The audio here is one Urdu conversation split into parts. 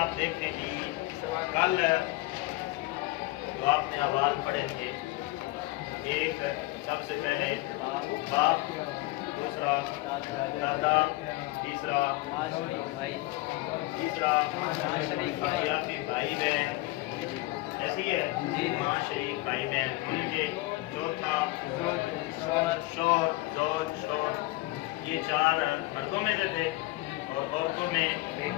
آپ دیکھیں جی کل جو آپ نے آواز پڑھے تھے، ایک سب سے پہلے باپ، دوسرا دادا، تیسرا اخیافی بھائی بہن، ایسی ہے ماں شریک بھائی بہن ان کے، چوتھا شوہر زوج شوہر، یہ چار مردوں میں سے تھے، اور عورتوں میں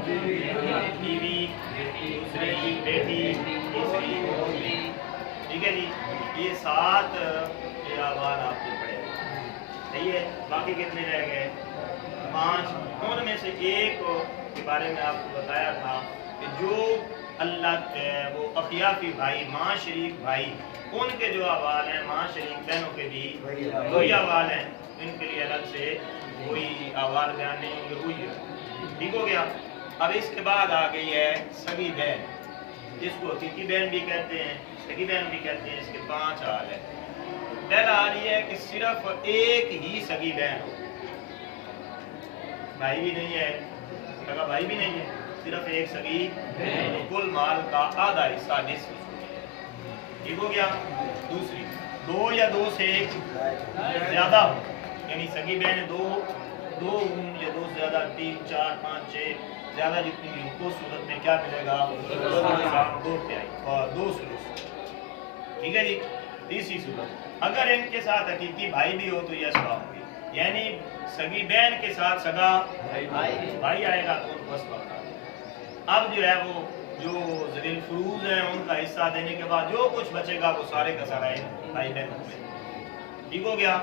بیوی، دوسری بیٹی، تیسری پوتی، ٹھیک ہے جی، یہ 7 یہ آواز آپ نے پڑھے، صحیح ہے۔ باقی کتنے رہ گئے؟ 5۔ ان میں سے ایک کے بارے میں آپ کو بتایا تھا کہ جو اللہ وہ اخیافی بھائی، ماں شریک بھائی، ان کے جو احوال ہیں ماں شریک بہنوں کے بھی وہی احوال ہیں، ان کے لیے الگ سے کوئی احوال بیان نہیں ہوں گے، وہی ہے، ٹھیک ہو گیا۔ اب اس کے بعد آ گئی ہے سگی بہن، جس کو حقیقی بہن بھی کہتے ہیں، سگی بہن بھی کہتے ہیں۔ اس کے 5 حال ہیں۔ پہلا حال یہ ہے کہ صرف ایک ہی سگی بہن ہو، بھائی بھی نہیں ہے، سگا بھائی بھی نہیں ہے، صرف ایک سگی بہن، کل مال کا آدھا حصہ نصف، ٹھیک ہو گیا۔ دوسری، 2 یا 2 سے زیادہ ہو، یعنی سگی بہن 2 ہوں یا 2 سے زیادہ، 3 4 5 6 زیادہ جتنی بھی ہوں، اس صورت میں کیا ملے گا؟ 2 تہائی اور 2 ثلث، ٹھیک ہے جی۔ تیسری صورت، اگر ان کے ساتھ حقیقی بھائی بھی ہو تو یہ اسبا ہوگی، یعنی سگی بہن کے ساتھ سگا بھائی آئے گا تو ان کو اسبا ہوگا۔ اب جو ہے وہ جو ذوی الفروض ہیں ان کا حصہ دینے کے بعد جو کچھ بچے گا وہ سارے کا سارا بھائی بہنوں میں، ٹھیک ہو گیا۔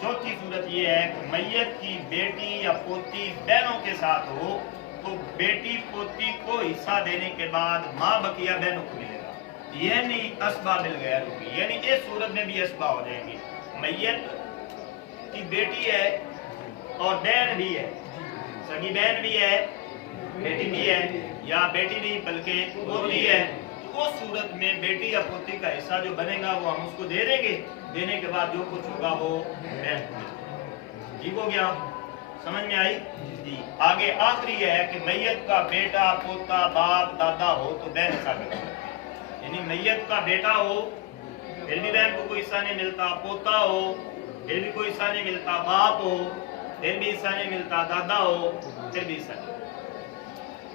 چوتھی صورت یہ ہے کہ میت کی بیٹی یا پوتی بہنوں کے ساتھ ہو تو بیٹی پوتی کو حصہ دینے کے بعد ماں بقیہ بہنوں کو ملے گا، یعنی اسبا مل گیا ہوگی، یعنی اس صورت میں بھی اسبا ہو جائیں گی۔ میت کی بیٹی ہے اور بہن بھی ہے، سگی بہن بھی ہے، بیٹی بھی ہے، یا بیٹی نہیں بلکہ پوتی ہے، تو اس صورت میں بیٹی یا پوتی کا حصہ جو بنے گا وہ ہم اس کو دے دیں گے، دینے کے بعد جو کچھ ہوگا وہ بہن، ٹھیک ہو گیا، سمجھ میں آئی جی۔ آگے آخری ہے کہ میت کا بیٹا، پوتا، باپ، دادا ہو تو بہن ثابت ہو، یعنی میت کا بیٹا ہو پھر بھی بہن کو کوئی حصہ نہیں ملتا، پوتا ہو پھر بھی کوئی حصہ نہیں ملتا، باپ ہو پھر بھی حصہ نہیں ملتا، دادا ہو پھر بھی حصہ نہیں ملتا،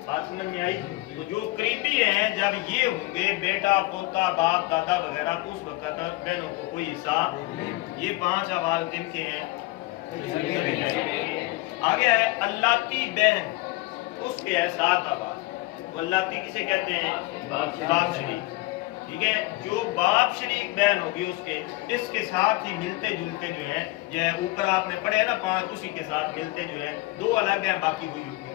بات سمجھ میں آئی۔ تو جو قریبی ہیں جب یہ ہوں گے بیٹا، پوتا، باپ، دادا وغیرہ، تو اس وقت بہنوں کو کوئی حصہ، یہ 5 احوال کن کے ہیں؟ آگے ہے اللہ کی بہن، اس کے ہے 7 احوال۔ تو اللہ کی کسے کہتے ہیں؟ باپ شریک، ٹھیک ہے۔ جو باپ شریک بہن ہوگی اس کے ساتھ ہی ملتے جلتے جو ہیں، یہ اوپر آپ نے پڑھے نا 5، اسی کے ساتھ ملتے جو ہیں 2 الگ ہیں، باقی وہی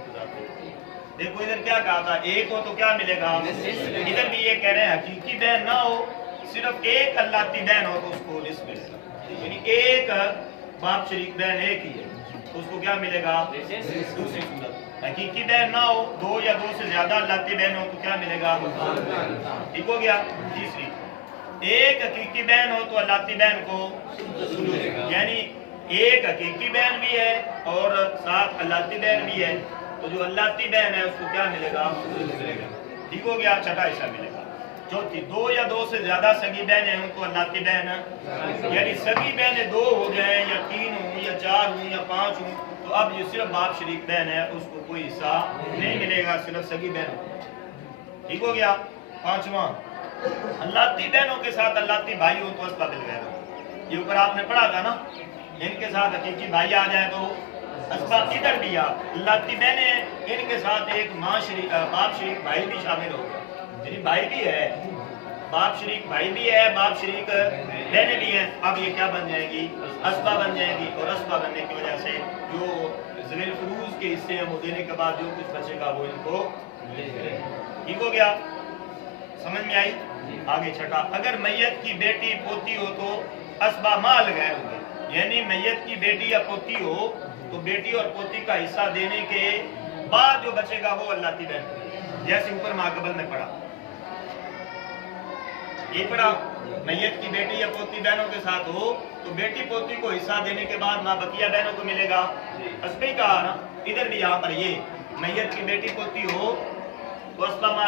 دیکھو ادھر کیا کہا تھا، ایک ہو تو کیا ملے گا؟ ادھر بھی یہ کہہ رہے ہیں حقیقی بہن نہ ہو، صرف ایک اللہ کی بہن ہو تو اس کو نصف ملے گا، یعنی ایک باپ شریک بہن ایک ہی ہے تو اس کو کیا ملے گا؟ دوسری صورت، حقیقی بہن نہ ہو، 2 یا 2 سے زیادہ اللہ کی بہن ہو تو کیا ملے گا؟ ٹھیک ہو گیا۔ تیسری، ایک حقیقی بہن ہو تو اللہ کی بہن کو، یعنی ایک حقیقی بہن بھی ہے اور ساتھ اللہ کی بہن بھی ہے، تو جو اللہ کی بہن ہے اس کو کیا ملے گا؟ ٹھیک ہو گیا، چھٹا حصہ ملے گا۔ چوتھی، 2 یا 2 سے زیادہ سگی بہنیں ہوں تو اللہ کی بہن، یعنی سگی بہنیں 2 ہو جائیں یا 3 ہوں یا 4 ہوں یا 5 ہوں، تو اب یہ صرف باپ شریک بہن ہے، اس کو کوئی حصہ نہیں ملے گا، صرف سگی بہن، ٹھیک ہو گیا۔ 5واں، اللہ کی بہنوں کے ساتھ اللہ کی بھائی ہو تو اسبا مل گیا، یہ اوپر آپ نے پڑھا تھا نا، ان کے ساتھ حقیقی بھائی آ جائے تو اسبا ادھر بھی اللہ کی بہنیں، ان کے ساتھ ایک باپ شریک بھائی بھی شامل ہو گیا، یعنی بھائی بھی ہے، باپ شریک بھائی بھی ہے، باپ شریک بہنیں بھی ہیں، اب یہ کیا بن جائے گی؟ اسبا بن جائے گی، اور اسبا بننے کی وجہ سے جو ذوی الفروض کے حصے ہیں وہ دینے کے بعد جو کچھ بچے گا وہ ان کو، ٹھیک ہو گیا، سمجھ میں آئی۔ آگے چھٹا، اگر میت کی بیٹی پوتی ہو تو اسبا مال گئے ہوگے، یعنی میت کی بیٹی یا پوتی ہو تو بیٹی اور پوتی کا حصہ دینے کے بعد جو بچے گا وہ اللہ کی بہن، جیسے اوپر ماقبل میں پڑھا، یہ پڑھا میت کی بیٹی یا پوتی بہنوں کے ساتھ ہو تو بیٹی پوتی کو حصہ دینے کے بعد ماں بقیہ بہنوں کو ملے گا، اسبی کہا نا، ادھر بھی یہاں پر یہ میت کی بیٹی پوتی ہو تو اسبا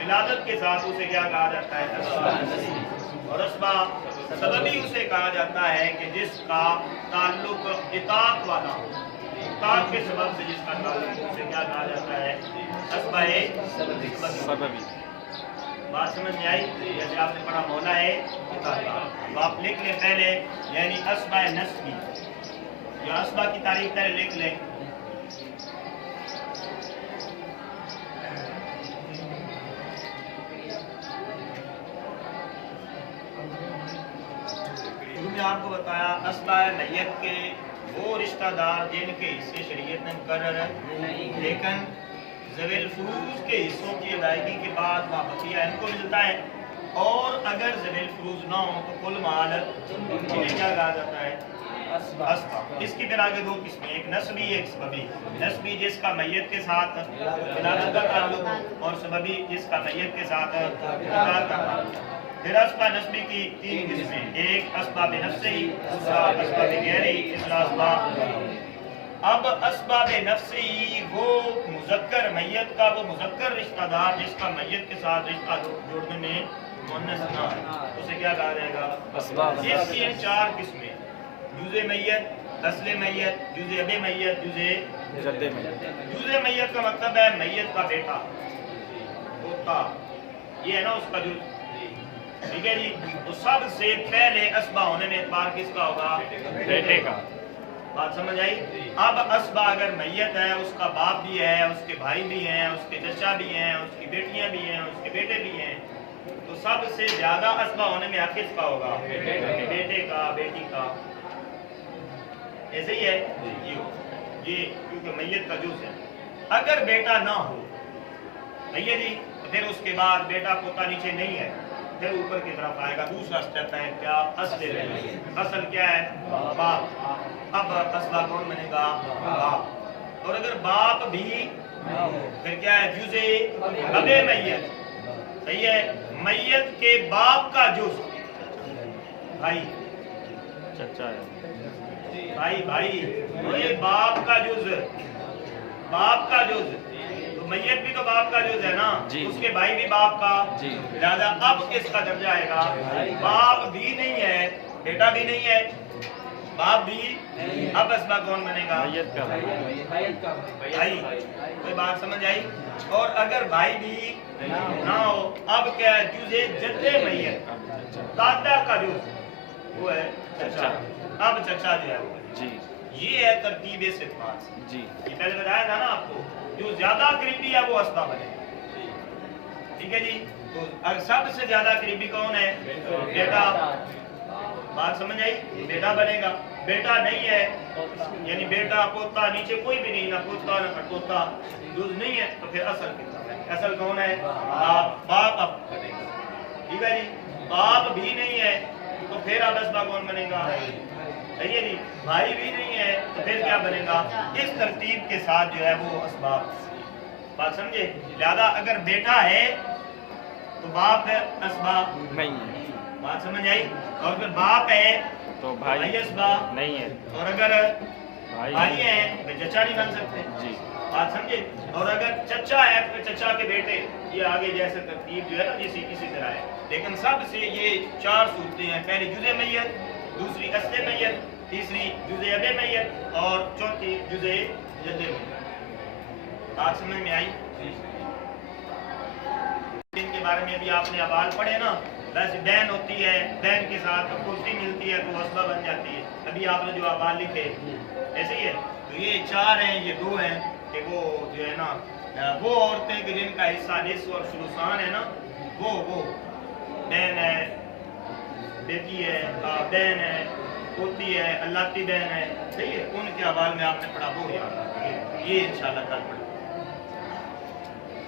ولادت کے ساتھ اسے کیا کہا جاتا ہے؟ اسبہ. اور اسبہ سببی اسے کہا جاتا ہے کہ جس کا تعلق اطاعت والا ہو، اطاعت کے سبب سے جس کا تعلق اسے کیا کہا جاتا ہے؟ اسبہ سببی. بات سمجھ میں آئی؟ جیسے آپ نے پڑھا مولا ہے اطاعت، تو آپ لکھ لیں پہلے یعنی اسبہ نسبی یا اسبہ کی تاریخ پہلے لکھ لیں. میں آپ کو بتایا اسبہ میت کے وہ رشتہ دار جن کے حصے شریعت نے مقرر لیکن ذوی الفروض کے حصوں کی ادائیگی کے بعد بقیہ ان کو ملتا ہے، اور اگر ذوی الفروض نہ ہو تو کل مال انہیں کیا کہا جاتا ہے؟ اسبہ. اس کی پھر آگے دو قسمیں، ایک نسبی ایک سببی. نسبی جس کا میت کے ساتھ ولادت کا تعلق، اور سببی جس کا میت کے ساتھ اطاعت کا تعلق. پھر اسبہ نسبی کی تین قسمیں، ایک اسبہ بنفسی، دوسرا اسبہ بغیری، تیسرا اسبہ. اب اسباب نفسی وہ مذکر میت کا وہ مذکر رشتہ دار جس کا میت کے ساتھ رشتہ جوڑنے میں مؤنث نہ ہے، اسے کیا کہا جائے گا؟ اس کی چار قسمیں، جزء میت، اصل میت، جزء اب میت، جزء جد میت. جزء میت کا مطلب ہے میت کا بیٹا، پوتا، یہ ہے نا اس کا جز. ٹھیک ہے جی. تو سب سے پہلے اسبہ ہونے میں اعتبار کس کا ہوگا؟ بیٹے کا. بات سمجھ آئی؟ اب اسبہ اگر میت ہے، اس کا باپ بھی ہے، اس کے بھائی بھی ہیں، اس کے چچا بھی ہیں، اس کی بیٹیاں بھی ہیں، اس کے بیٹے بھی ہیں، تو سب سے زیادہ اسبہ ہونے میں حق کس کا ہوگا؟ بیٹے کا، بیٹی کا. ایسے ہی ہے یہ کیونکہ میت کا جز ہے. اگر بیٹا نہ ہو ہے جی، پھر اس کے بعد بیٹا پوتا نیچے نہیں ہے، پھر اوپر کی طرف آئے گا. دوسرا سٹیپ ہے کیا؟ اصل. اصل کیا ہے؟ باپ. اب اسبہ کون بنے گا؟ باپ. اور اگر باپ بھی پھر کیا ہے؟ جزء اب میت. صحیح ہے. میت کے باپ کا جز بھائی، چچا ہے بھائی، بھائی باپ کا جز، باپ کا جز. میت بھی تو باپ کا جز ہے نا، اس کے بھائی بھی باپ کا. لہذا اب اس کا درجہ آئے گا باپ بھی نہیں ہے، بیٹا بھی نہیں ہے، باپ بھی. اب اسبہ کون بنے گا؟ بھائی. کوئی بات سمجھ آئی؟ اور اگر بھائی بھی نہ ہو، اب کیا ہے؟ جزء جد میت، دادا کا جز وہ ہے چچا. اب چچا جو ہے وہ یہ ہے ترتیب صفات. یہ پہلے بتایا تھا نا آپ کو، جو زیادہ قریبی ہے وہ اسبہ بنے. ٹھیک ہے جی. تو سب سے زیادہ قریبی کون ہے؟ بیٹا. بات سمجھ آئی؟ بیٹا بنے گا. بیٹا نہیں ہے یعنی بیٹا پوتا نیچے کوئی بھی نہیں، نہ پوتا نہ پڑپوتا، جز نہیں ہے، تو پھر اصل کتنا ہے؟ اصل کون ہے؟ باپ. اب بنے گا. ٹھیک ہے جی. باپ بھی نہیں ہے تو پھر اب اسبہ کون بنے گا؟ صحیح ہے جی. بھائی بھی نہیں ہے تو پھر کیا بنے گا؟ اس ترتیب کے ساتھ جو ہے وہ اسباب. بات سمجھے؟ لہذا اگر بیٹا ہے تو باپ ہے، اسباب نہیں ہے. بات سمجھ آئی؟ اور اگر باپ ہے تو بھائی اسباب نہیں ہے. اور اگر بھائی ہیں تو چچا نہیں بن سکتے. بات سمجھے؟ اور اگر چچا ہے تو چچا کے بیٹے. یہ آگے جیسے ترتیب جو ہے نا کسی طرح ہے، لیکن سب سے یہ چار صورتیں ہیں. پہلی جزء میت، دوسری اصل میت، تیسری جزء اب میت، اور چوتھی جزء جد میت. بات سمجھ میں آئی؟ ان کے بارے میں ابھی آپ نے احوال پڑھے نا. ویسے بہن ہوتی ہے، بہن کے ساتھ کھوتی ملتی ہے تو اسبہ بن جاتی ہے. ابھی آپ نے جو احوال لکھے ایسے ہی ہے. تو یہ چار ہیں، یہ دو ہیں کہ وہ جو ہے نا وہ عورتیں کہ جن کا حصہ نصف اور ثلثان ہے نا، وہ بہن ہے، بیٹی ہے، بہن ہے، پوتی ہے، اللہ کی بہن ہے. صحیح ہے. ان کے حوالے میں آپ نے پڑھا وہ یاد رکھیے. یہ انشاءاللہ کل پڑھیں.